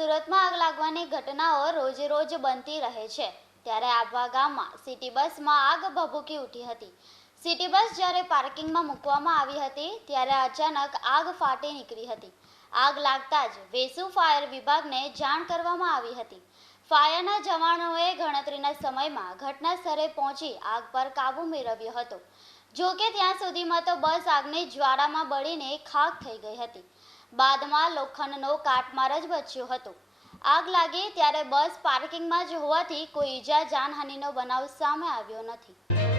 સુરતમાં આગ લાગવાની ઘટનાઓ રોજે રોજ બનતી રહે છે, ત્યારે આભા ગામમાં સિટી બસમાં આગ ભભૂકી ઉઠી હતી। સિટી બસ જ્યારે પાર્કિંગમાં મૂકવામાં આવી હતી ત્યારે અચાનક આગ ફાટી નીકળી હતી। આગ લાગતા જ વેસુ ફાયર વિભાગને જાણ કરવામાં આવી હતી। ફાયરના જવાનોએ ગણતરીના સમયમાં ઘટના સ્થળે પહોંચી આગ પર કાબૂ મેળવ્યો હતો। જો કે ત્યાં સુધીમાં તો બસ આગની જ્વાળામાં બળીને ખાખ થઈ ગઈ હતી। બાદમાં લોખંડનો કાટમાળ જ બચ્યો હતો। આગ લાગી ત્યારે બસ પાર્કિંગમાં જ હોવાથી કોઈ ઈજા જાનહાનિનો બનાવ સામે આવ્યો નથી।